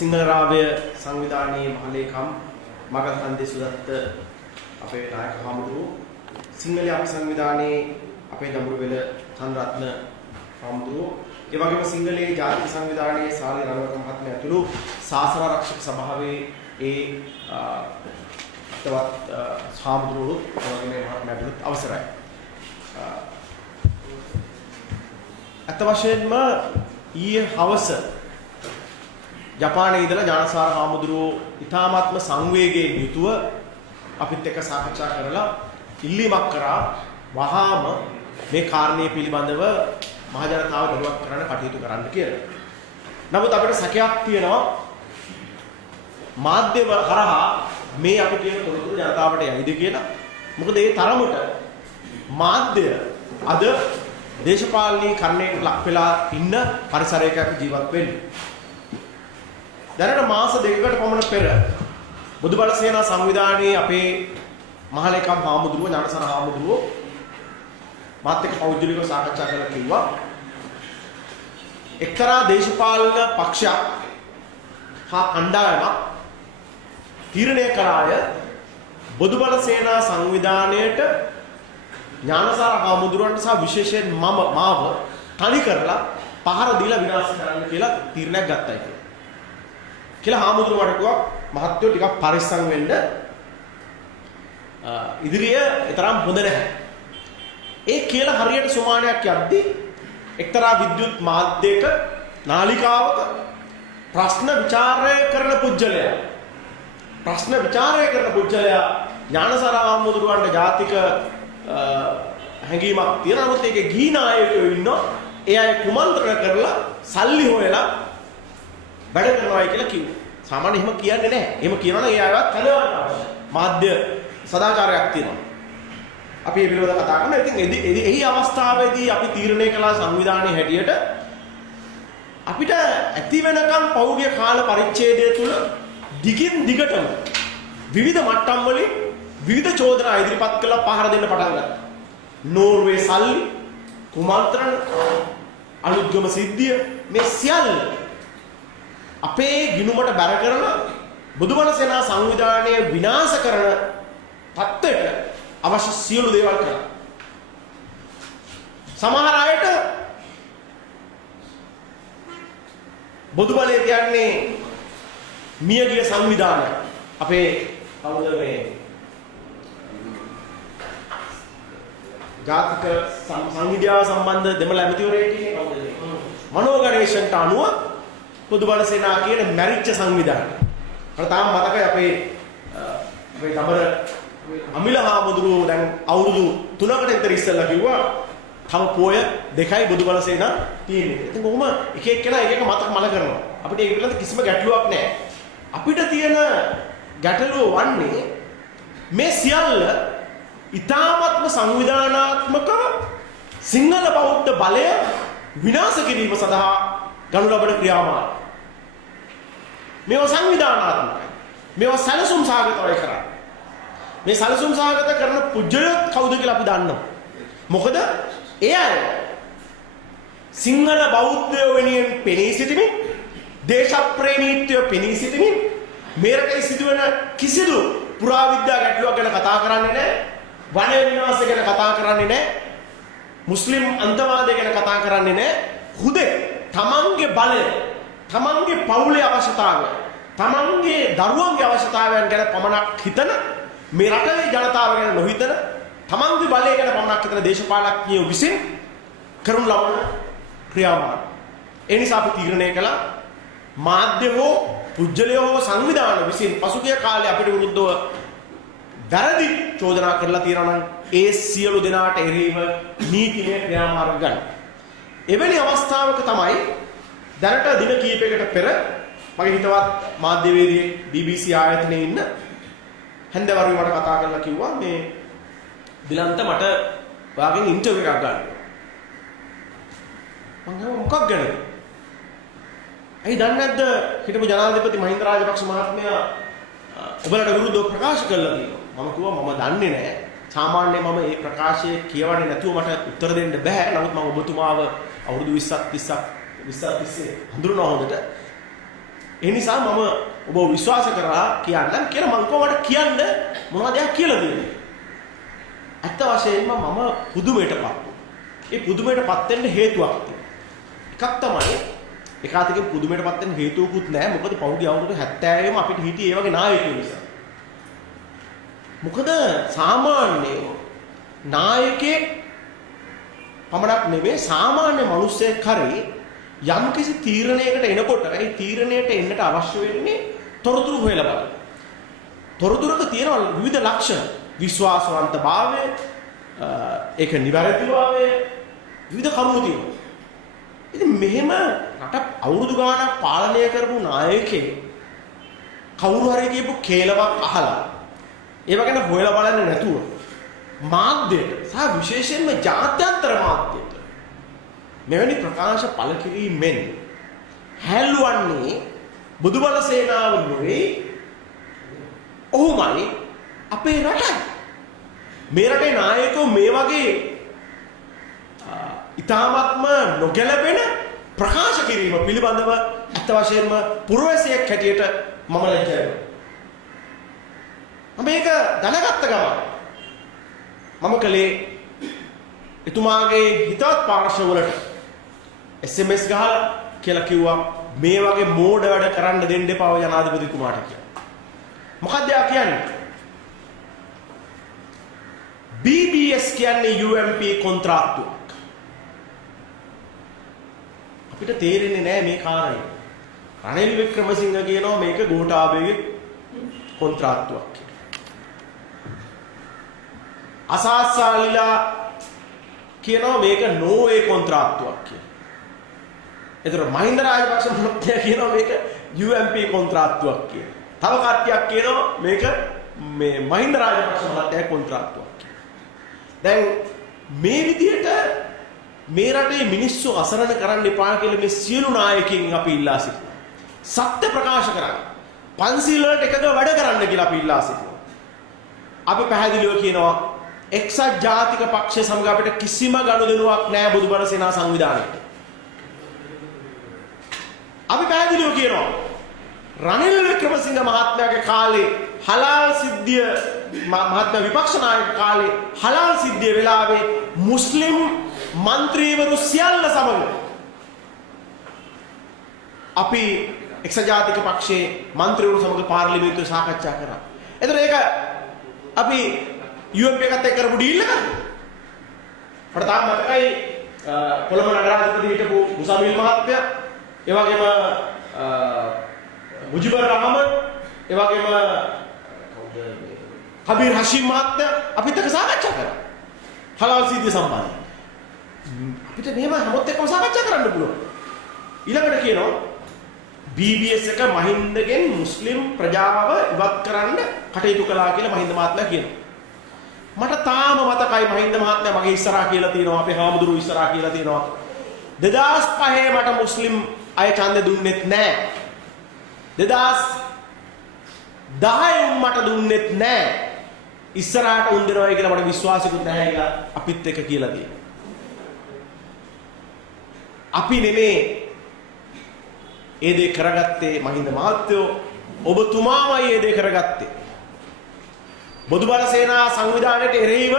සිංහලරාවය සංවිධානයේ මහලේකම් මගධන්දේ සුදත්ත අපේ නායක හාමුදුරුවෝ සිංහල අප සංවිධානයේ අපේ දඹුරුවෙල චන්ද්‍රරත්න හාමුදුරුවෝ ඒ වගේම සිංහලයේ ජාතික සංවිධානයේ සාලි රණවක මහත්මයා ඇතුළු ශාසන ආරක්ෂක සභාවේ තවත් හාමුදුරුවෝ වගේ මහත්මයාට අවසරයි. අත වශයෙන්ම ඊයේ හවස ජපානයේ ඉඳලා ඥානසාර හාමුදුරුවෝ ඉතාමත්ම සංවේගයෙන් යුතුව අපිත් එක්ක සාකච්ඡා කරලා ඉල්ලීමක් කරා වහාම මේ කාරණේ පිළිබඳව මහ ජනතාව දඩුවක් කරන්න කටයුතු කරන්න කියලා. නමුත් අපිට සැකයක් තියෙනවා මාධ්‍ය හරහා මේ අපි කියන තොරතුරු ජනතාවට යයිද කියලා. මොකද ඒ තරමට මාධ්‍ය අද දේශපාලනීකරණයට ලක් වෙලා ඉන්න පරිසරයක අපි ජීවත් වෙන්නේ. දැනට මාස දෙකකට පමණ පෙර බුදුබල සේනා සංවිධානයේ අපේ මහලේකම් හාමුදුරුවෝ ඥානසාර හාමුදුරුවෝ මාත් එක්ක පෞද්ගලිකව සාකච්ඡා කරලා කිව්වා එක්තරා දේශපාලන පක්ෂයක් හා කණ්ඩායමක් තීරණය කරාය බුදුබල සේනා සංවිධානයේට ඥානසාර හාමුදුරුවන්ට සහ විශේෂයෙන් මාව තනි කරලා පහර දීලා විනාශ කරන්න කියලා තීරණයක් ගත්තයි කියලා හාමුදුරුවෝ කිව්වා මහත්තයෝ ටිකක් පරිස්සම් වෙන්න ඉදිරිය තරම් හොඳ නැහැ. ඒ කියලා හරියට සුමානයක් යද්දී එක්තරා විද්‍යුත් මාධ්‍යයක නාලිකාවක ප්‍රශ්න විචාරය කරන පුජ්‍යලයා ඥානසාර හාමුදුරුවන්ට ජාතික හැඟීමක් තියෙනවා. නමුත් ඒකේ ගිහි නායකයෝ ඉන්නවා. ඒ අය කුමන්ත්‍රණ කරලා සල්ලි හොයලා වැඩ කරනවා කියලා කිව්වා. සාමාන්‍ය එහෙම කියන්නේ නැහැ. එහෙම කියනවනම් ඒ අයවත් කලවන්න අවශ්‍යයි. මාධ්‍ය සදාචාරයක් තියෙනවා. අපි මේ පිළිබඳව කතා කරනවා. ඉතින් එහි අවස්ථාවේදී අපි තීරණය කළා සංවිධානයේ හැටියට අපිට ඇති වෙනකම් පෞද්ගලික කාල පරිච්ඡේදය තුල දිගින් දිගටම විවිධ මට්ටම් වලින් විවිධ චෝදනා ඉදිරිපත් කළා පහර දෙන්න පටන් ගත්තා. නෝර්වේ සල්ලි, කුමන්ත්‍රණ, අනුග්‍රහ සිද්ධිය මේ සියල්ල අපේ ගිණුමට බැර කරලා බුදුබල සේනා සංවිධානය විනාශ කරන තත්ත්වයට අවශ්‍ය සියලු දේවල් කළා. සමහර අයට බුදුබලය කියන්නේ මියගිය සංවිධානයක්. අපේ කවුද මේ ජාතික සංවිධානය සම්බන්ධ දෙමළ ඇමතිවරයෙක් ඉන්නේ කවුද? මනෝ ගණේෂන්ට අනුව බුදුබල සේනා කියන මැරිච්ච සංවිධානය. තාම මතකයි අපේ දමර අමිල හාමුදුරුවෝ දැන් අවුරුදු 3කට විතර ඉස්සෙල්ලා කිව්වා තව පොය 2යි බුදුබල සේනා තියෙන්නේ. ඉතින් කොහොම එක එක්කෙනා එක එක මතක මල කරනවා. අපිට ඒක පිළිබඳ කිසිම ගැටලුවක් නැහැ. අපිට තියෙන ගැටලුව වන්නේ මේ සියල්ල ඊ타ත්ම සංවිධානාත්මක සිංහල බෞද්ධ බලය විනාශ කිරීම සඳහා ගනු ලබන ක්‍රියාමාර්ග. මේවා සංවිධානාත්මකයි. මේවා සැලසුම් සහගතවයි කරන්නේ. මේ සැලසුම් සහගත කරන පුජ්‍යලොත් කවුද කියලා අපි දන්නවා. මොකද ඒ අය සිංහල බෞද්ධයෝ වෙනුවෙන් පෙනී සිටිමින් දේශප්‍රේමීත්වය පෙනී සිටිමින් මේ රටේ සිදුවන කිසිදු පුරාවිද්‍යා ගැටලුවක් ගැන කතා කරන්නේ නැහැ. වන විනාශය ගැන කතා කරන්නේ නැහැ. මුස්ලිම් අන්තවාදය ගැන කතා කරන්නේ නැහැ. හුදේ තමන්ගේ බලය, තමන්ගේ පවුලේ අවශ්‍යතාවය, තමන්ගේ දරුවන්ගේ අවශ්‍යතාවයන් ගැන පමණක් හිතන මේ රටේ ජනතාව ගැන නොහිතන තමන්ගේ බලය ගැන පමණක් හිතන දේශපාලඥයෝ විසින් කරනු ලබන ක්‍රියාමාර්ග. ඒ නිසා අපි තීරණය කළා මාධ්‍ය හෝ පුජ්‍යලය හෝ සංවිධාන විසින් පසුගිය කාලේ අපිට විරුද්ධව වැරදි චෝදනා කරලා තියෙනවා නම් ඒ සියලු දෙනාට එරෙහිව නීතිමය ක්‍රියාමාර්ග ගන්න. එවැනි අවස්ථාවක තමයි දැනට දින කිහිපයකට පෙර මගේ හිතවත් මාධ්‍යවේදියෙක් BBC ආයතනයේ ඉන්න හැන්දවරු මට කතා කරලා කිව්වා මේ දිලන්ත මට ඔයාගෙන් ඉන්ටර්විව් එකක් ගන්න. මම මොකක් ගැනද? ඇයි දන්නේ නැද්ද හිටපු ජනාධිපති මහින්ද රාජපක්ෂ මහත්මයා ඔබලට විරුද්ධව ප්‍රකාශ කළා කියලා. මම කිව්වා මම දන්නේ නැහැ. සාමාන්‍යයෙන් මම මේ ප්‍රකාශය කියවන්නේ නැතුව මට උත්තර දෙන්න බෑ. නමුත් මම ඔබතුමාව අවුරුදු 20ක් 30ක් 20ක් තිස්සේ හඳුනනවා හොඳට. ඒ නිසා මම ඔබ විශ්වාස කරලා කියන්නම් කියලා මම කොහොමද කියන්න මොනවද කියලා දෙන්නේ. ඇත්ත වශයෙන්ම මම පුදුමයටපත් වුණා. ඒ පුදුමයටපත් වෙන්න හේතුවක් තියෙනවා. එකක් තමයි එකාතකින් පුදුමයටපත් වෙන්න හේතුවකුත් නැහැ. මොකද පෞද්ගලික අවුරුදු 70ෙම අපිට හිටියේ ඒ වගේ නායකයෝ නිසා. මොකද සාමාන්‍ය නායකයෙක් පමණක් නෙවෙයි සාමාන්‍ය මිනිස්සෙක් කරේ යම් කිසි තීරණයකට එනකොට ඒ තීරණයට එන්නට අවශ්‍ය වෙන්නේ තොරතුරු හොයලා බලන්න. තොරතුරක තියෙන විවිධ ලක්ෂණ විශ්වාසවන්තභාවය, ඒක නිවැරදිභාවය, විවිධ කරුණු තියෙනවා. ඉතින් මෙහෙම රට අවුරුදු ගාණක් පාලනය කරපු නායකයෙක් කවුරු හරි කියපු කේලමක් අහලා ඒව ගැන හොයලා බලන්නේ නැතුව මාධ්‍යයට සහ විශේෂයෙන්ම ජාත්‍යන්තර මාධ්‍යයට මෙවැනි ප්‍රකාශ පළ කිරීමෙන් හැල්වන්නේ බුදුබල සේනාව නෙවෙයි ඔහුමයි අපේ රටයි. මේ රටේ නායකයෝ මේ වගේ ඊ타ත්ම නොගැලපෙන ප්‍රකාශ කිරීම පිළිබඳව අත් වශයෙන්ම පුරවැසියෙක් හැටියට මම ලැජ්ජයි. මේක දැනගත්ත ගමන් මම කලේ එතුමාගේ හිතවත් පාර්ශවවලට SMS ගහලා කියලා කිව්වා මේ වගේ මෝඩ වැඩ කරන්න දෙන්න එපා ජනාධිපතිතුමාට කියලා. මොකක්ද යා කියන්නේ? BBS කියන්නේ UMP කොන්ත්‍රාත්තුවක්. අපිට තේරෙන්නේ නැහැ මේ කාරණේ. රනිල් වික්‍රමසිංහ කියනවා මේක ගෝඨාභයගේ කොන්ත්‍රාත්තුවක් කියලා. අසාස්සාලිලා කියනවා මේක නෝවේ කොන්ත්‍රාත්තුවක් කියලා. ඒතර මහින්ද රාජපක්ෂ මහත්තයා කියනවා මේක UMP කොන්ත්‍රාත්තුවක් කියලා. තව කට්ටියක් කියනවා මේක මේ මහින්ද රාජපක්ෂ මහත්තයාගේ කොන්ත්‍රාත්තුවක් කියලා. දැන් මේ විදිහට මේ රටේ මිනිස්සු අසරණ කරන්න එපා කියලා මේ සියලු නායකයින් අපි ඉල්ලා සිටිනවා. සත්‍ය ප්‍රකාශ කරන්න. පන්සිල් වලට එකග වැඩ කරන්න කියලා අපි ඉල්ලා සිටිනවා. අපි පැහැදිලිව කියනවා එක්සත් ජාතික පක්ෂය සමග අපිට කිසිම ගනුදෙනුවක් නැහැ බුදුබල සේනා සංවිධානයට. අපි පැහැදිලිව කියනවා රනිල් වික්‍රමසිංහ මහත්මයාගේ කාලේ හලාල් සිද්ධිය මහත්මයා විපක්ෂ නායක කාලේ හලාල් සිද්ධිය වෙලාවේ මුස්ලිම් മന്ത്രിවරු සියල්ල සමග අපි එක්සත් ජාතික පක්ෂයේ മന്ത്രിවරු සමග පාර්ලිමේන්තුවේ සාකච්ඡා කරා. එතකොට ඒක අපි UMP එකත් එක්ක කරපු ඩීල් එකක්. අපිට තාම මතකයි කොළඹ නගරාධිපති හිටපු මුසාමිල් මහත්තයා, ඒ වගේම මුජිබුර් රහමන්, ඒ වගේම කබීර් හෂීම් මහත්තයා අපිත් එක්ක සාකච්ඡා කරා. හලාල් සිද්ධිය සම්බන්ධයෙන්. අපිට මෙහෙම හැමෝත් එක්කම සාකච්ඡා කරන්න පුළුවන්. ඊළඟට කියනවා BBS එක මහින්දගෙන් මුස්ලිම් ප්‍රජාව ඉවත් කරන්න කටයුතු කළා කියලා මහින්ද මහත්මයා කියනවා. මට තාම මතකයි මහින්ද මහත්මයා මගේ ඉස්සරහා කියලා තියෙනවා, අපේ හාමුදුරුවෝ ඉස්සරහා කියලා තියෙනවා 2005 මට මුස්ලිම් අය ඡන්දෙ දුන්නෙත් නැහැ. 2010 මට දුන්නෙත් නැහැ. ඉස්සරහට උන් දෙනවා කියලා මට විශ්වාසෙකුත් නැහැ කියලා අපිත් එක්ක කියලා තියෙනවා. අපි නෙමේ ඒ දේ කරගත්තේ මහින්ද මහත්තයෝ, ඔබතුමාමයි ඒ දේ කරගත්තේ. බුදුබල සේනා සංවිධානයට එරෙහිව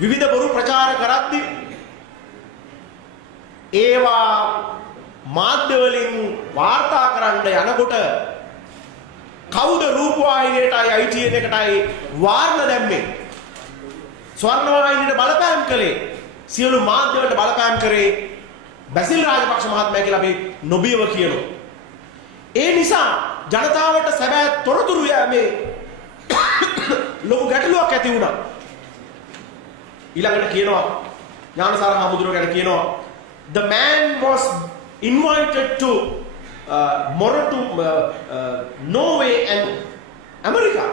විවිධ බොරු ප්‍රචාර කරද්දී ඒවා මාධ්‍ය වලින් වාර්තා කරන්න යනකොට කවුද රූපවාහිනියටයි ITN එකටයි වාර්ණ දැම්මේ? ස්වර්ණවාහිනියට බලපෑම් කළේ, සියලු මාධ්‍ය වලට බලපෑම් කරේ බැසිල් රාජපක්ෂ මහත්මයා කියලා අපි නොබියව කියනවා. ඒ නිසා ජනතාවට සැබෑ තොරතුරු යෑමේ ලොකු ගැටලුවක් ඇති වුණා. ඊළඟට කියනවා ඥානසාර හාමුදුරුවෝ ගැන කියනවා the man was invited to Norway and America.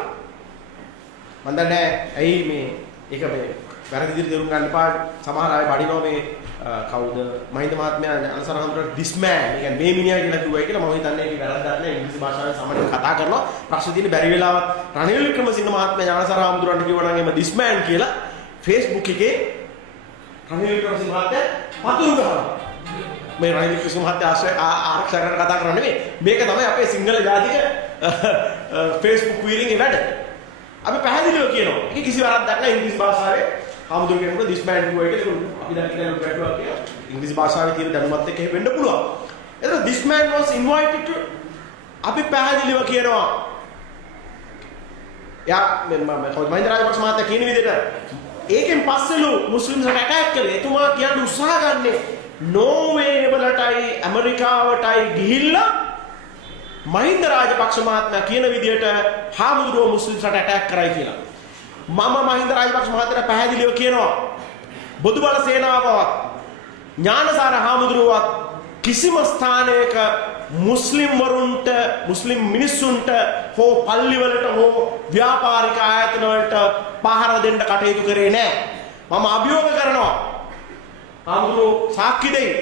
මම දන්නේ ඇයි මේ ඒක මේ වැරදි විදිහට තේරුම් ගන්න එපා. සමහර අය බඩිනවා මේ කවුද මහින්ද මහත්මයා ඥානසාර හාමුදුරුවෝ this man කියන්නේ මේ මිනිහා කියලා කිව්වයි කියලා. මම හිතන්නේ ඒක වැරද්දක් නෑ. ඉංග්‍රීසි භාෂාවෙන් සාමාන්‍යයෙන් කතා කරනවා. ප්‍රශ්න තියෙන්නේ බැරි වෙලාවත් රනිල් වික්‍රමසිංහ මහත්මයා ඥානසාර හාමුදුරුවන්ට කිව්වා නම් එම this man කියලා Facebook එකේ රනිල් වික්‍රමසිංහ මහත්තයා පතුරු ගහනවා. මේ රනිල් වික්‍රමසිංහ මහත්තයා ආරක්ෂා කරන කතා කරන්නේ නෙමෙයි. මේක තමයි අපේ සිංහල ජාතික Facebook වීරින්ගේ වැඩ. අපි පැහැදිලිව කියනවා. ඒක කිසි වරද්දක් නැහැ ඉංග්‍රීසි භාෂාවේ. හාමුදුරු කෙනෙකුට this man do එක අපි දැන් කියන ගැටලුවක් කියලා. ඉංග්‍රීසි භාෂාවේ තියෙන දැනුමත් එක්ක වෙන්න පුළුවන්. එතකොට this man was invited to අපි පැහැදිලිව කියනවා. යා මහින්ද රාජපක්ෂ මහත්තයා කියන විදිහට ඒකෙන් පස්සෙලු මුස්ලිම්ස්ට ඇටැක් කළේ. එතුමා කියන්න උත්සාහ ගන්නේ නෝර්වේ වලටයි ඇමරිකාවටයි ගිහිල්ලා මහින්ද රාජපක්ෂ මහත්මයා කියන විදිහට හාමුදුරුවෝ මුස්ලිම්ස්ට ඇටැක් කරයි කියලා. මම මහින්ද රාජපක්ෂ මහත්තයාට පැහැදිලිව කියනවා බොදුබල සේනාවවත් ඥානසාර හාමුදුරුවෝවත් කිසිම ස්ථානයක මුස්ලිම් වරුන්ට මුස්ලිම් මිනිස්සුන්ට හෝ පල්ලිවලට හෝ ව්‍යාපාරික ආයතන වලට පහර දෙන්න කටයුතු කරේ නැහැ. මම අභියෝග කරනවා. හාමුදුරුවෝ සාක්ෂි දෙයි.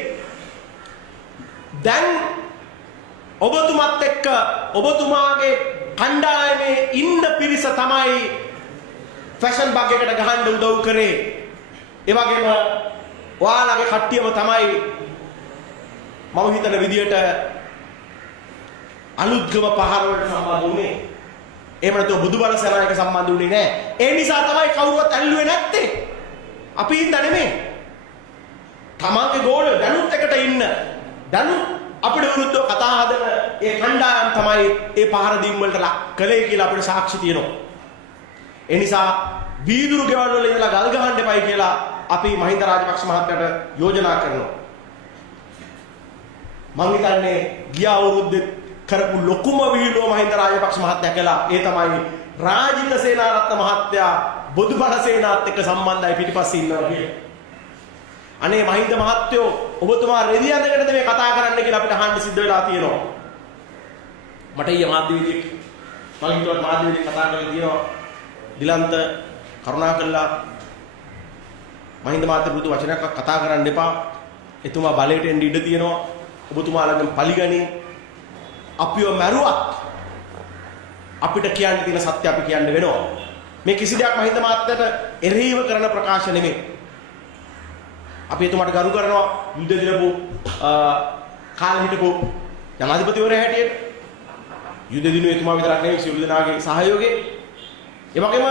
දැන් ඔබතුමත් එක්ක ඔබතුමාගේ කණ්ඩායමේ ඉන්න පිරිස තමයි ෆැෂන් බග් එකට ගහන්න උදව් කරේ. ඒ වගේම ඔයාලගේ කට්ටියම තමයි මම හිතන විදියට අලුත්ගම පහර වලට සම්බන්ධ වුණේ. එහෙම නැත්නම් බුදුබල සේනාවක සම්බන්ධ වුණේ නැහැ. ඒ නිසා තමයි කවුරුවත් ඇල්ලුවේ නැත්තේ. අපි ඉඳ නෙමෙයි. තමන්ගේ ගෝල දැනුත් එකට ඉන්න. දැනුත් අපිට විරුද්ධව කතා හදන ඒ කණ්ඩායම් තමයි ඒ පහර දීම් වලට ලක් කළේ කියලා අපිට සාක්ෂි තියෙනවා. ඒ නිසා වීදුරු ගෙවල් වල ඉඳලා ගල් ගහන්න එපයි කියලා අපි මහින්ද රාජපක්ෂ මහත්තයාට යෝජනා කරනවා. මම හිතන්නේ ගිය අවුරුද්දේ කරපු ලොකුම විහිළුව මහින්ද රාජපක්ෂ මහත්තයා කළා. ඒ තමයි රාජිත සේනාරත්න මහත්තයා බොදුබල සේනාවත් එක්ක සම්බන්ධයි පිටිපස්සේ ඉන්නවා කියලා. අනේ මහින්ද මහත්තයෝ ඔබතුමා රෙදි ඇඳගෙනද මේ කතා කරන්න කියලා අපිට අහන්න සිද්ධ වෙලා තියෙනවා. මට ඊයේ මාධ්‍යවේදියෙක් මම හිතුවා මාධ්‍යවේදියෙක් කතා කරලා තියෙනවා. දිලන්ත කරුණාකරලා මහින්ද මහත්තයා පුරුදු වචනයක් කතා කරන්න එපා. එතුමා බලයට එන්න ඉඩ තියෙනවා. ඔබතුමාලගෙන් පරිගණි අපිව මැරුවත් අපිට කියන්න තියෙන සත්‍ය අපි කියන්න වෙනවා. මේ කිසි දෙයක් මහින්ද මහත්තයාට එරෙහිව කරන ප්‍රකාශ නෙමෙයි. අපි එතුමාට ගරු කරනවා යුද්ධ දිනපු කාලේ හිටපු ජනාධිපතිවරයා හැටියට. යුද්ධ දිනුවේ එතුමා විතරක් නෙමෙයි සියලු දෙනාගේ සහයෝගය. ඒ වගේම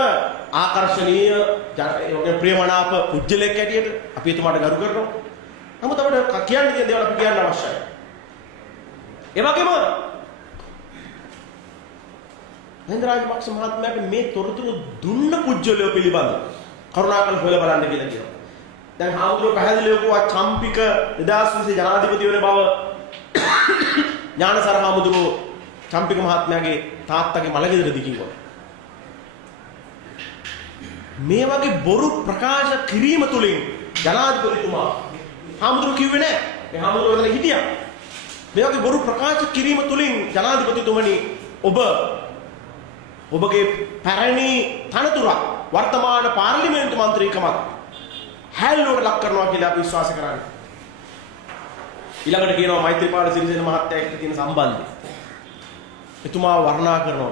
ආකර්ෂණීය ඒ වගේ ප්‍රියමනාප පුජ්‍යලෙක් හැටියට අපි එතුමාට ගරු කරනවා. නමුත් අපිට කියන්න තියෙන දේවල් අපි කියන්න අවශ්‍යයි. ඒ වගේම මහින්ද රාජපක්ෂ මහත්මයාට මේ තොරතුරු දුන්න පුජ්‍යලය පිළිබඳ කරුණාකර හොයලා බලන්න කියලා කියනවා. දැන් හාමුදුරුවෝ පැහැදිලිව කිව්වා චම්පික 2020 ජනාධිපතිවරණ බව ඥානසාර හාමුදුරුවෝ චම්පික මහත්මයාගේ තාත්තගේ මළගෙදරදී කිව්වා. මේ වගේ බොරු ප්‍රකාශ කිරීම තුලින් ජනාධිපතිතුමා හාමුදුරුවෝ කිව්වේ නැහැ. මේ හාමුදුරුවෝ එතන හිටියා. මේ වගේ බොරු ප්‍රකාශ කිරීම තුලින් ජනාධිපතිතුමනි ඔබගේ පැරණි තනතුරක් වර්තමාන පාර්ලිමේන්තු මන්ත්‍රීකමක් හැල්ලුවට ලක් කරනවා කියලා අපි විශ්වාස කරන්නේ. ඊළඟට කියනවා මෛත්‍රීපාල සිරිසේන මහත්තයා එක්ක තියෙන සම්බන්ධය. එතුමා වර්ණනා කරනවා.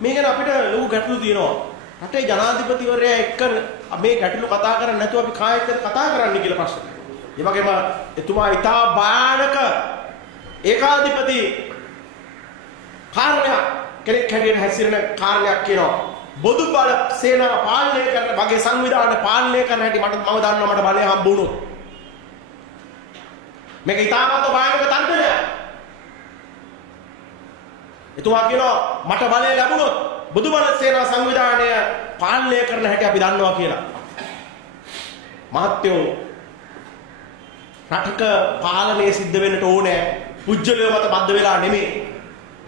මේ ගැන අපිට ලොකු ගැටලු තියෙනවා. රටේ ජනාධිපතිවරයා එක්ක මේ ගැටලු කතා කරන්නේ නැතුව අපි කායෙක්ද කතා කරන්නේ කියලා ප්‍රශ්න. ඒ වගේම එතුමා ඉතා භයානක ඒකාධිපති කාර්යයක් කෙනෙක් හැටියට හැසිරෙන කාර්යයක් කියනවා. බොදු බල සේනාව පාලනය කරන වගේ සංවිධාන පාලනය කරන හැටි මම දන්නවා මට බලය හම්බ වුණොත්. මේක ඉතාමත් භයානක තන්ත්‍රයක්. එතුමා කියනවා මට බලය ලැබුණොත් බොදු බල සේනා සංවිධානය පාලනය කරන හැටි අපි දන්නවා කියලා. මහත්තයෝ රටක පාලනය සිද්ධ වෙන්නට ඕනේ පුජ්‍යලය මත බද්ධ වෙලා නෙමෙයි.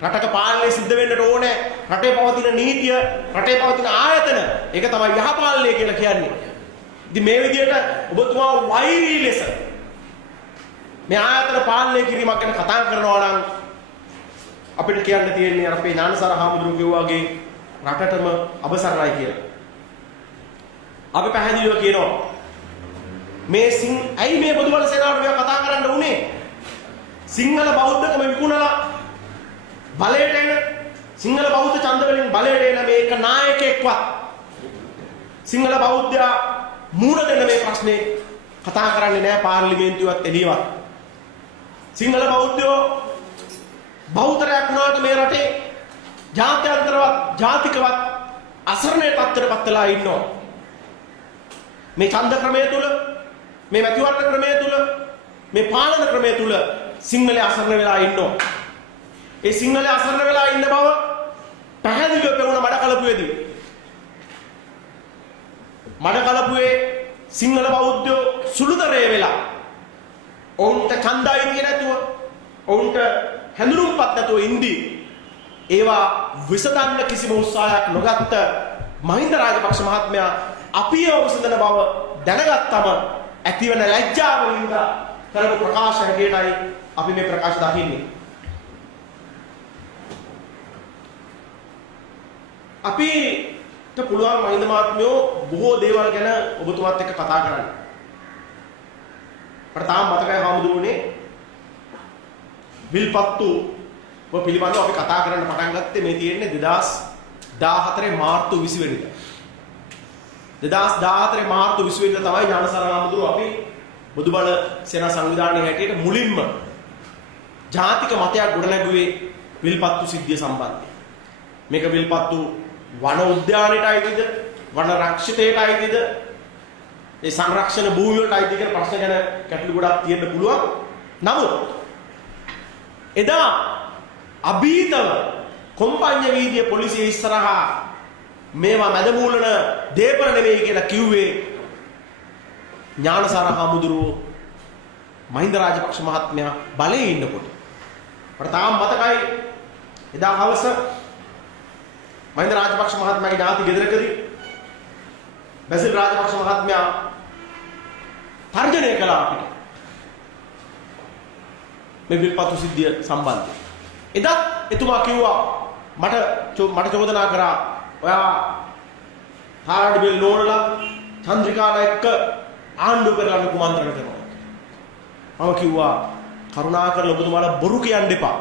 රටක පාලනය සිද්ධ වෙන්නට ඕනේ රටේ පවතින නීතිය රටේ පවතින ආයතන ඒක තමයි යහපාලනය කියලා කියන්නේ. ඉතින් මේ විදිහට ඔබතුමා වෛරී ලෙස මේ ආයතන පාලනය කිරීමක් ගැන කතා කරනවා නම් අපිට කියන්න තියෙන්නේ අර අපේ ඥානසාර හාමුදුරුවෝ කිව්වා වගේ රටටම අවසරයි කියලා. අපි පැහැදිලිව කියනවා මේ ඇයි මේ බොදුබල සේනාවට මේවා කතා කරන්න උනේ? සිංහල බෞද්ධකම විකුණලා බලයට එන සිංහල බෞද්ධ ඡන්ද වලින් බලයට එන මේක නායකයෙක්වත් සිංහල බෞද්ධයා මූණ දෙන්න මේ ප්‍රශ්නේ කතා කරන්නේ නැහැ පාර්ලිමේන්තුවත් එළියවත්. සිංහල බෞද්ධයෝ බෞද්ධරයක් වුණාට මේ රටේ ජාත්‍යන්තරවත් ජාතිකවත් අසරණේ පත්තර පත්තලා ඉන්නවා. මේ ඡන්ද ක්‍රමය තුල මේ මැතිවරණ ක්‍රමය තුල මේ පාලන ක්‍රමය තුල සිංහලයේ අසරණ වෙලා ඉන්නවා. ඒ සිංහලයේ අසරණ වෙලා ඉන්න බව පැහැදිලිව පෙවුණ මඩකලපුවේදී මඩකලපුවේ සිංහල බෞද්ධයෝ සුළුතරේ වෙලා ඔවුන්ට ඡන්දයි කියන නැතුව ඔවුන්ට හැඳුනුම්පත් නැතුව ඉඳි ඒවා විසඳන්න කිසිම උත්සාහයක් නොගත්ත මහින්ද රාජපක්ෂ මහත්මයා අපි ඒව විසඳන බව දැනගත්තම ඇතිවන ලැජ්ජාව වින්දා කරපු ප්‍රකාශ හැටියටයි අපි මේ ප්‍රකාශ දකින්නේ. අපිට පුළුවන් මහින්ද මහත්මයෝ බොහෝ දේවල් ගැන ඔබතුමාත් එක්ක කතා කරන්න. අපට තාම මතකයි හාමුදුරුවනේ විල්පත්තු පිළිබඳව අපි කතා කරන්න පටන් ගත්තේ මේ තියෙන්නේ 2014 මාර්තු 20 වෙනිදා. 2014 මාර්තු 20 වෙනිදා තමයි ඥානසාර හාමුදුරුව අපි බුදුබල සේනා සංවිධානයේ හැටියට මුලින්ම ජාතික මතයක් ගොඩනැගුවේ විල්පත්තු සිද්ධිය සම්බන්ධයෙන්. මේක විල්පත්තු වන උද්‍යානයට අයිතිද වන රක්ෂිතයට අයිතිද ඒ සංරක්ෂණ භූමිය වලට අයිති කියන ප්‍රශ්න ගැන ගැටලු ගොඩක් තියෙන්න පුළුවන්. නමුත් එදා අභීතව කොම්පඤ්ඤ වීදියේ පොලිසිය ඉස්සරහා මේවා මැදමූලන දේපල නෙවෙයි කියලා කිව්වේ ඥානසාර හාමුදුරුවෝ මහින්ද රාජපක්ෂ මහත්මයා බලේ ඉන්නකොට. මට තාම මතකයි එදා හවස මහින්ද රාජපක්ෂ මහත්මයාගේ ඥාති ගෙදරකදී බැසිල් රාජපක්ෂ මහත්මයා තර්ජනය කළා අපිට මේ විල්පත්තු සිද්ධිය සම්බන්ධයෙන්. එදත් එතුමා කිව්වා මට චෝදනා කරා ඔයා තාරාඩි බෙල් නෝනලා චන්ද්‍රිකාලා එක්ක ආණ්ඩුව කරලා කුමන්ත්‍රණ කරනවා. මම කිව්වා කරුණාකරලා ඔබතුමාලා බොරු කියන්න එපා.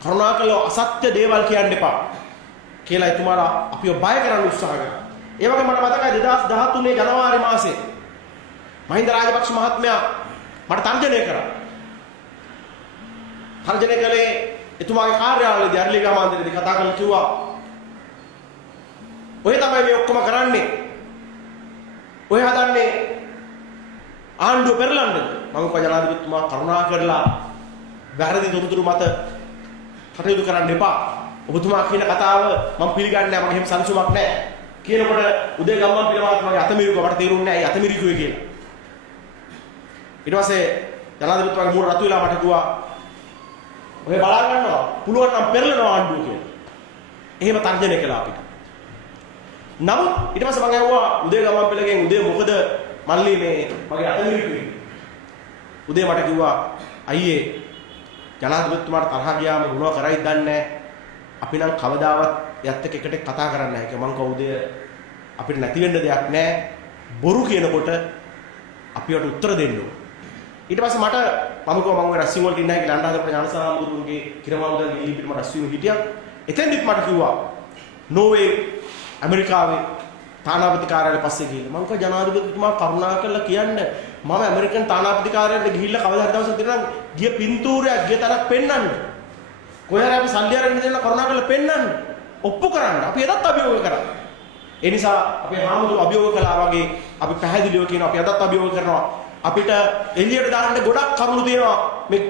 කරුණාකරලා අසත්‍ය දේවල් කියන්න එපා කියලා එතුමාලා අපිව බය කරන්න උත්සාහ කරා. ඒ වගේ මට මතකයි 2013 ජනවාරි මාසේ මහින්ද රාජපක්ෂ මහත්මයා මට තර්ජනය කරා. තර්ජනය කළේ එතුමාගේ කාර්යාලයේදී අරලිගහ මන්දිරේදී කතා කරලා කිව්වා ඔය තමයි මේ ඔක්කොම කරන්නේ. ඔය හදන්නේ ආණ්ඩුව පෙරලන්නද? මම කව ජනාධිපතිතුමා කරුණා කරලා වැරදි තොරතුරු මත කටයුතු කරන්න එපා. ඔබතුමා කියන කතාව මම පිළිගන්නේ නැහැ. මගේ එහෙම සංසුමක් නැහැ. කියනකොට උදේ ගම්මන් පිළමාත් මගේ අතමිරිකුව මට තේරුන්නේ නැහැ. ඇයි අතමිරිකුවේ කියලා. ඊට පස්සේ ජනාධිපතිතුමාගේ මූණ රතු වෙලා මට කිව්වා ඔය බලා ගන්නවා පුළුවන් නම් පෙරලනවා ආණ්ඩුව කියලා. එහෙම තර්ජනය කළා අපිට. නමුත් ඊට පස්සේ මම ඇහුවා උදේ ගමන් පෙළගෙන් උදේ මොකද මල්ලි මේ මගේ අතමිරිකුවේ. උදේ මට කිව්වා අයියේ ජනාධිපතිතුමාට තරහ ගියාම මොනවා කරයිද දන්නේ නැහැ. අපි නම් කවදාවත් එයත් එක්ක එකට කතා කරන්නේ නැහැ කියලා මං කව උදේ අපිට නැති වෙන්න දෙයක් නැහැ. බොරු කියනකොට අපිට උත්තර දෙන්න ඕන. ඊට පස්සේ මට මම කිව්වා මම රැස්වීම වලට ඉන්නයි කියලා අඬහදපු ඥානසාර හාමුදුරුවන්ගේ කිරමාමුදන් ඉලිපිට මම රැස්වීම හිටියා. එතෙන්දිත් මට කිව්වා නෝවේ ඇමරිකාවේ තානාපති කාර්යාලය පස්සේ ගිහිල්ලා මම කිව්වා ජනාධිපතිතුමා කරුණා කරලා කියන්න මම ඇමරිකන් තානාපති කාර්යාලයට ගිහිල්ලා කවදා හරි දවසක් දෙන්නම් ගිය පින්තූරයක් ගිය තරක් පෙන්වන්න. කොහේ අපි සල්ලි අරගෙන දෙන්න කරුණා කරලා පෙන්වන්න. ඔප්පු කරන්න. අපි එදත් අභියෝග කරා. ඒ නිසා අපේ හාමුදුරුවෝ අභියෝග කළා වගේ අපි පැහැදිලිව කියනවා අපි එදත් අභියෝග කරනවා. අපිට එළියට දාන්න ගොඩක් කරුණු තියෙනවා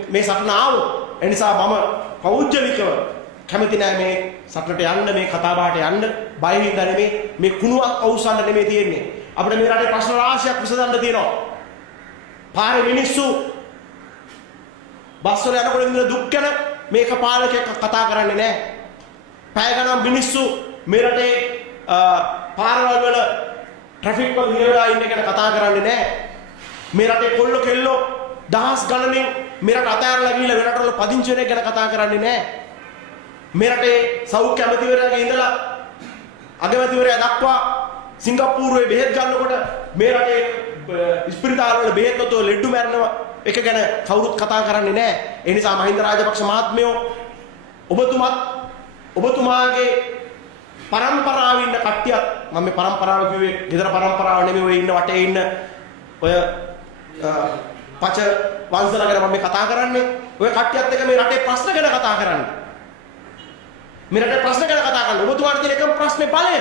මේ සටන ආවොත්. ඒ නිසා මම පෞද්ගලිකව කැමති නෑ මේ සටනට යන්න මේ කතා බහට යන්න බය හින්දා නෙමේ මේ කුණුවක් අවුස්සන්න නෙමේ තියෙන්නේ. අපිට මේ රටේ ප්‍රශ්න රාශියක් විසඳන්න තියෙනවා. පාරේ මිනිස්සු බස් වල යනකොට ඉන්න දුක් ගැන මේක පාලකයෙක් කතා කරන්නේ නෑ. පැය ගණන් මිනිස්සු මේ රටේ පාරවල් වල ට්‍රැෆික් වල හිරලා ඉන්න ගැන කතා කරන්නේ නෑ. මේ රටේ කොල්ලෝ කෙල්ලෝ දහස් ගණනින් මේ රට අතහැරලා ගිහිල්ලා වෙන රටවල පදිංචි වෙන එක ගැන කතා කරන්නේ නෑ. මේ රටේ සෞඛ්‍ය අමාත්‍යවරයාගේ ඉඳලා අගමැතිවරයා දක්වා සිංගප්පූරුවේ බෙහෙත් ගන්නකොට මේ රටේ ස්පිරිතාල වල බෙහෙත් නොතෝ ලෙඩ්ඩු මැරෙනවා එක ගැන කවුරුත් කතා කරන්නේ නෑ. ඒ නිසා මහින්ද රාජපක්ෂ මහත්මයෝ ඔබතුමාගේ පරම්පරාවේ ඉන්න කට්ටියත් මම මේ පරම්පරාව කිව්වේ ගෙදර පරම්පරාව නෙමෙයි ඔය ඉන්න වටේ ඉන්න ඔය පච වංශලා ගැන මම කතා කරන්නේ. ඔය කට්ටියත් එක්ක මේ රටේ ප්‍රශ්න ගැන කතා කරන්නේ. මේ රටේ ප්‍රශ්න ගැන කතා කරන්නේ. ඔබතුමාට තියෙන එකම ප්‍රශ්නේ බලය.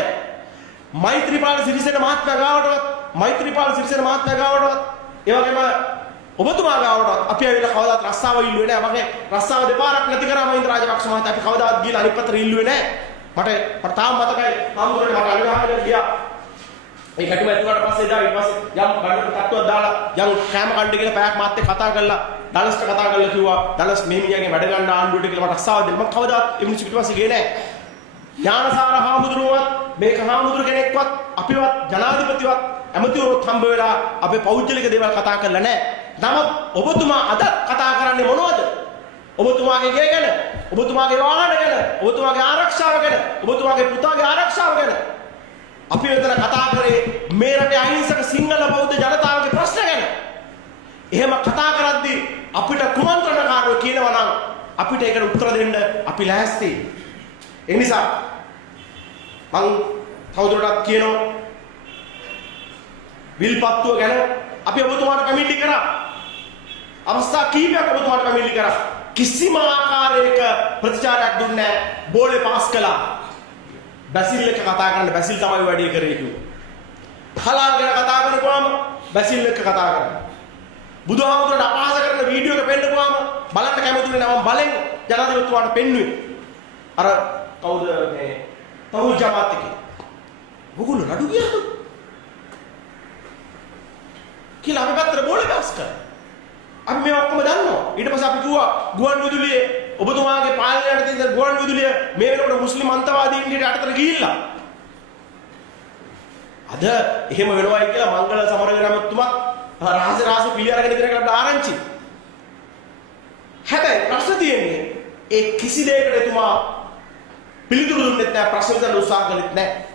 මෛත්‍රීපාල සිරිසේන මහත්මයා ගාවටවත් මෛත්‍රීපාල සිරිසේන මහත්මයා ගාවටවත් ඒ වගේම ඔබතුමා ගාවටවත් අපි ඇවිල්ලා කවදාවත් රස්සාව ඉල්ලුවේ නැහැ. මගේ රස්සාව දෙපාරක් නැති කරා මහින්ද රාජපක්ෂ මහත්තයා අපි කවදාවත් ගිහලා අනිත් පැත්තට ඉල්ලුවේ නැහැ. මට තාම මතකයි හාමුදුරනේ මට අනිවාර්යයෙන් ගියා. ඒ කටුව ඇතුළට පස්සේ ඉඳලා ඊට පස්සේ යම් බඩට තට්ටුවක් දාලා යම් කෑම කන්න කියලා පැයක් මාත් එක්ක කතා කරලා ඩලස්ට කතා කරලා කිව්වා ඩලස් මේ මිනිහාගේ වැඩ ගන්න ආණ්ඩුවට කියලා මට රස්සාව දෙන්න. මම කවදාවත් ඒ මිනිස්සු ඊට පස්සේ ගියේ නැහැ. ඥානසාර හාමුදුරුවවත් මේක හාමුදුරු කෙනෙක්වත් අපිවත් ජනාධිපතිවත් ඇමතිවරුත් හම්බ වෙලා අපේ පෞද්ගලික දේවල් කතා කරලා නැහැ. නමුත් ඔබතුමා අද කතා කරන්නේ මොනවද? ඔබතුමාගේ ගේ ගැන, ඔබතුමාගේ වාහන ගැන, ඔබතුමාගේ ආරක්ෂාව ගැන, ඔබතුමාගේ පුතාගේ ආරක්ෂාව ගැන. අපි මෙතන කතා කරේ මේ රටේ අහිංසක සිංහල බෞද්ධ ජනතාවගේ ප්‍රශ්න ගැන. එහෙම කතා කරද්දී අපිට කුමන්ත්‍රණකාරයෝ කියනවා නම් අපිට ඒකට උත්තර දෙන්න අපි ලෑස්ති. ඒ නිසා මං තවදුරටත් කියනවා විල්පත්තුව ගැන අපි ඔබතුමාට කමිටි කරා. අවස්ථා කීපයක් ඔබතුමාට කමිටි කරා. කිසිම ආකාරයක ප්‍රතිචාරයක් දුන්නේ නැහැ. බෝලේ පාස් කළා. බැසිල් එක කතා කරන්න බැසිල් තමයි වැඩේ කරේ කිව්වා. හලාල් ගැන කතා කරපුවාම බැසිල් එක කතා කරනවා. බුදුහාමුදුරට අපහාස කරන වීඩියෝ එක පෙන්නපුවාම බලන්න කැමතුනේ නැහැ. මම බලෙන් ජනාධිපතිතුමාට පෙන්නුවේ. අර කවුද මේ තවුල් ජමාත් එකේ. ඔගොල්ලෝ නඩු ගියාද? කියලා අපි පැත්තට බෝලේ පාස් කරා. අපි මේ ඔක්කොම දන්නවා. ඊට පස්සේ අපි කිව්වා ගුවන් විදුලියේ ඔබතුමාගේ පාලනයට තියෙන ගුවන් විදුලිය මේ වෙනකොට මුස්ලිම් අන්තවාදීන්ගේ යටතට ගිහිල්ලා. අද එහෙම වෙනවයි කියලා මංගල සමරවීරමතුමා රහස පිළි අරගෙන ඉදිරියට ගන්න ආරංචි. හැබැයි ප්‍රශ්න තියෙන්නේ ඒ කිසි දෙයකට එතුමා පිළිතුරු දුන්නෙත් නැහැ, ප්‍රශ්න විසඳන්න උත්සාහ කළෙත් නැහැ.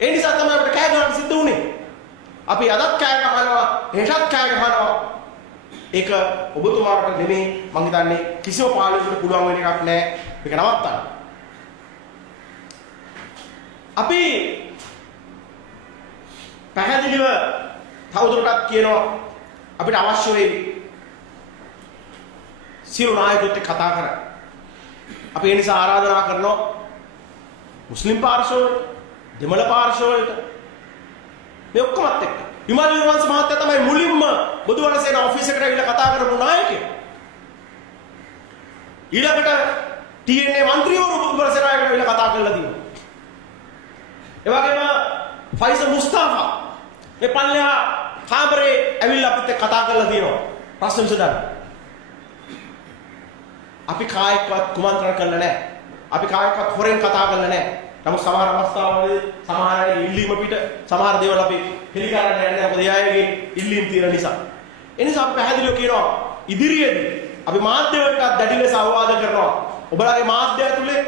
ඒ නිසා තමයි අපිට කෑ ගන්න සිද්ධ වුනේ. අපි අදත් කෑ ගහනවා, හෙටත් කෑ ගහනවා. ඒක ඔබතුමාට නෙමෙයි මං හිතන්නේ කිසිම පාලනයකට පුළුවන් වෙන එකක් නෑ මේක නවත්තන්න. අපි පැහැදිලිව තවදුරටත් කියනවා අපිට අවශ්‍ය වෙයි සියලු නායකයොත් එක්ක කතා කරන්න. අපි ඒ නිසා ආරාධනා කරනවා මුස්ලිම් පාර්ශවයට, දෙමළ පාර්ශවයට මේ ඔක්කොමත් එක්ක විමල් වංශ මහත්තයා තමයි මුලින්ම බුදුවරසේන ඔෆිස් එකට ඇවිල්ලා කතා කරපු නායකයෙක්. ඊළඟට TNA മന്ത്രിවරු බුදුවරසේන එකට ඇවිල්ලා කතා කරලා තියෙනවා. ඒ වගේම ෆයිසල් මුස්තාෆා මේ පල්ලෙහා කාමරේ ඇවිල්ලා අපිත් එක්ක කතා කරලා තියෙනවා. ප්‍රශ්න විසඳන්න. අපි කායකවත් කුමන්ත්‍රණ කළා නැහැ. අපි කායකවත් හොරෙන් කතා කළා නැහැ. නමුත් සමහර අවස්ථාවලදී සමහර අය ඉල්ලීම පිට සමහර දේවල් අපි පිළිගන්නේ නැහැ. මොකද ඒ අයගේ ඉල්ලීම් තියෙන නිසා. ඒ නිසා අපි පැහැදිලිව කියනවා ඉදිරියේදී අපි මාධ්‍යවලට දැඩි ලෙස අවවාද කරනවා. ඔබලාගේ මාධ්‍ය ඇතුලේ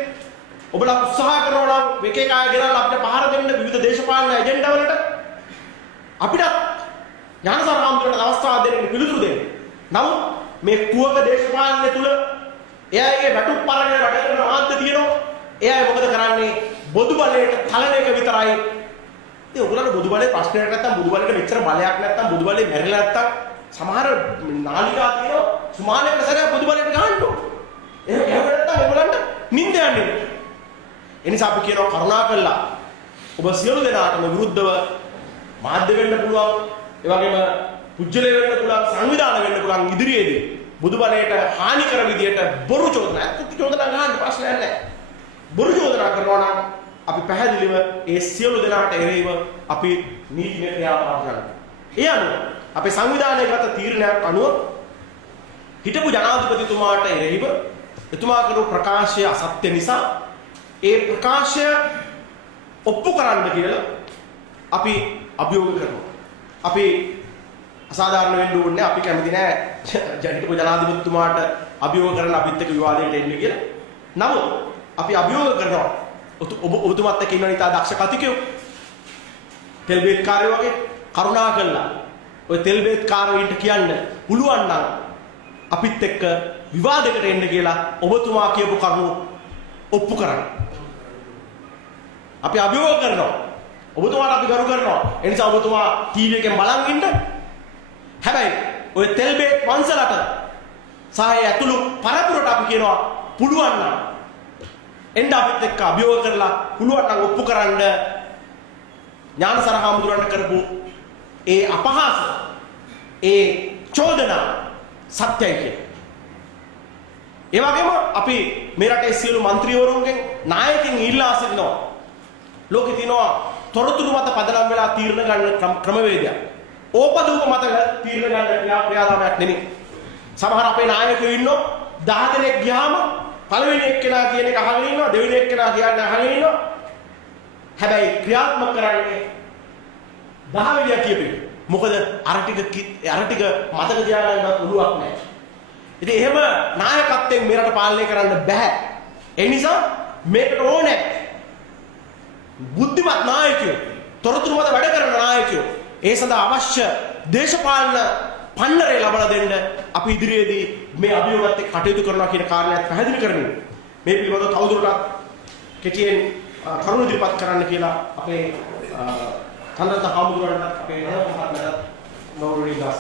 ඔබලා උත්සාහ කරනවා නම් එක එක අය ගෙනල්ලා අපිට පහර දෙන්න විවිධ දේශපාලන එජෙන්ඩා වලට අපිට ඥානසාර හාමුදුරන්ට අවස්ථාවක් දෙන්න පිළිතුරු දෙන්න. නමුත් මේ කුවක දේශපාලනය තුල එයාගේ වැටුප් පරගෙන වැඩ කරන මාධ්‍ය තියෙනවා. එයා මොකද කරන්නේ? බොදු බලයට තලන එක විතරයි. ඉතින් ඔයගොල්ලෝ බොදු බලේ ප්‍රශ්නයක් නැත්තම් බොදු බලේට මෙච්චර බලයක් නැත්තම් බොදු බලේ මැරිලා නැත්තම් සමහර නාලිකා තියෙනවා සුමානයකට සැරයක් බොදු බලයට ගහන්න ඕන. එහෙම නැත්තම් ඔයගොල්ලන්ට නිින්ද යන්නේ. ඒ නිසා අපි කියනවා කරුණාකරලා ඔබ සියලු දෙනාටම විරුද්ධව මාධ්‍ය වෙන්න පුළුවන්, ඒ වගේම පුජ්‍යලේ වෙන්න පුළුවන්, සංවිධාන වෙන්න පුළුවන් ඉදිරියේදී බුදු බලයට හානි කර විදියට බොරු චෝදනා, ඇත්ත චෝදනා ගන්න ප්‍රශ්නයක් නැහැ. බොරු චෝදනා කරනවා නම් අපි පැහැදිලිව ඒ සියලු දෙනාට එරෙහිව අපි නීතිමය ක්‍රියාමාර්ග කරනවා. ඒ අනුව අපේ සංවිධානයේගත තීරණයක් අනුව හිටපු ජනාධිපතිතුමාට එරෙහිව එතුමා කරපු ප්‍රකාශය අසත්‍ය නිසා ඒ ප්‍රකාශය ඔප්පු කරන්න කියලා අපි අභියෝග කරනවා. අපි අසාධාරණ වෙන්න ඕනේ. අපි කැමති නෑ හිටපු ජනාධිපතිතුමාට අභියෝග කරන අපිත් එක්ක විවාදයට එන්න කියලා. නමුත් අපි අභියෝග කරනවා ඔබතුමාත් එක්ක ඉන්න ඉතා දක්ෂ කතිකයෝ තෙල් බේත් කාර්යෝ වගේ කරුණා කළා ඔය තෙල් බේත් කාර්යෝන්ට කියන්න පුළුවන් නම් අපිත් එක්ක විවාදයකට එන්න කියලා ඔබතුමා කියපු කරුණු ඔප්පු කරන්න. අපි අභියෝග කරනවා. ඔබතුමාට අපි ගරු කරනවා. ඒ නිසා ඔබතුමා ටීවී එකෙන් බලන් ඉන්න. හැබැයි ඔය තෙල් බේත් පන්සලට සහ ඒ ඇතුළු පරපුරට අපි කියනවා පුළුවන් නම් එන්න අපිත් එක්ක අභියෝග කරලා පුළුවන් නම් ඔප්පු කරන්න ඥානසර හාමුදුරන්ට කරපු ඒ අපහාස ඒ චෝදනා සත්‍යයි කියන. ඒ වගේම අපි මේ රටේ සියලු മന്ത്രിවරුන්ගෙන් නායකයන් ඉල්ලා සිටිනවා. ලෝකේ තියෙනවා තොරතුරු මත පදනම් වෙලා තීරණ ගන්න ක්‍රමවේදයක්. ඕපදූප මත තීරණ ගන්න ක්‍රියාදාමයක් නෙමෙයි. සමහර අපේ නායකයෝ ඉන්නෝ 10 දෙනෙක් ගියාම පළවෙනි එක්කෙනා කියන එක අහගෙන ඉන්නවා, දෙවෙනි එක්කෙනා කියන්නේ අහගෙන ඉන්නවා. හැබැයි ක්‍රියාත්මක කරන්නේ 10 වෙනියා කියපේ. මොකද අර ටික මතක තියාගන්න පුළුවක් නැහැ. ඉතින් එහෙම නායකත්වයෙන් මේ රට පාලනය කරන්න බෑ. ඒ නිසා මේකට ඕනේ බුද්ධිමත් නායකයෝ, තොරතුරු මත වැඩ කරන නායකයෝ. ඒ සඳහා අවශ්‍ය දේශපාලන පන්නරේ ලබා දෙන්න අපි ඉදිරියේදී මේ අභියෝගات එක්ක කටයුතු කරනවා කියන කාරණයක් පැහැදිලි කරමින් මේ පිළිබඳව තවදුරටත් කෙටියෙන් කරුණු ඉදිරිපත් කරන්න කියලා අපේ චන්ද්‍රත හාමුදුරුවන්ට අපේ නරක මහත්මයාට ගෞරවණීය දාස